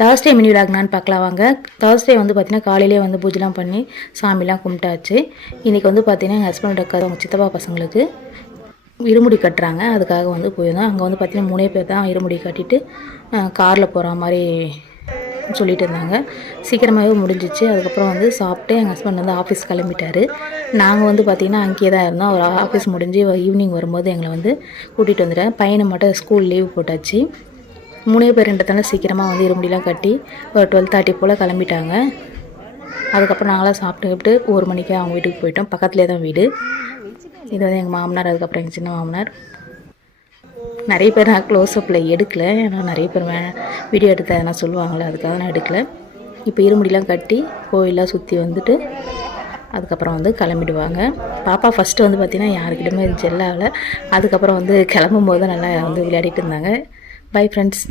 Thursday mini விளாக்னான்னு பார்க்கலாம் வாங்க. Thursday வந்து பார்த்திங்கன்னா காலையிலே வந்து பூஜைலாம் பண்ணி சாமிலாம் கும்பிட்டாச்சு. இன்றைக்கி வந்து பார்த்திங்கன்னா எங்கள் ஹஸ்பண்டோட அவங்க சித்தப்பா பசங்களுக்கு இருமுடி கட்டுறாங்க. அதுக்காக வந்து போயிருந்தோம். அங்கே வந்து பார்த்திங்கன்னா 3 பேர் தான் இருமுடி கட்டிட்டு காரில் போகிற மாதிரி சொல்லிட்டு இருந்தாங்க. சீக்கிரமாகவே முடிஞ்சிச்சு. அதுக்கப்புறம் வந்து சாப்பிட்டு எங்கள் ஹஸ்பண்ட் வந்து ஆஃபீஸ் கிளம்பிட்டார். நாங்கள் வந்து பார்த்திங்கன்னா அங்கேயே தான் இருந்தோம். அவர் ஆஃபீஸ் முடிஞ்சு ஈவினிங் வரும்போது எங்களை வந்து கூட்டிகிட்டு வந்துட்டேன். பையனை மட்டும் ஸ்கூல் லீவ் போட்டாச்சு. 3 பேருன்றதால சீக்கிரமாக வந்து இருமுடிலாம் கட்டி ஒரு 12:30 போல் கிளம்பிட்டாங்க. அதுக்கப்புறம் நாங்களாம் சாப்பிட்டுக்கிட்டு 1 மணிக்கு அவங்க வீட்டுக்கு போயிட்டோம். பக்கத்துலேயே தான் வீடு. இது வந்து எங்கள் மாமனார், அதுக்கப்புறம் எங்கள் சின்ன மாமனார். நிறைய பேர் நான் க்ளோஸ்அப்பில் எடுக்கலை, ஏன்னா நிறைய பேர் வீடியோ எடுத்து எதனா சொல்லுவாங்களே, அதுக்காக நான் எடுக்கலை. இப்போ இருமுடிலாம் கட்டி கோயிலெலாம் சுற்றி வந்துட்டு அதுக்கப்புறம் வந்து கிளம்பிடுவாங்க. பாப்பா ஃபஸ்ட்டு வந்து பார்த்திங்கன்னா யாருக்கிட்டமே ஜெல்லாகலை. அதுக்கப்புறம் வந்து கிளம்பும் போது நல்லா வந்து விளையாடிட்டு இருந்தாங்க. Bye friends.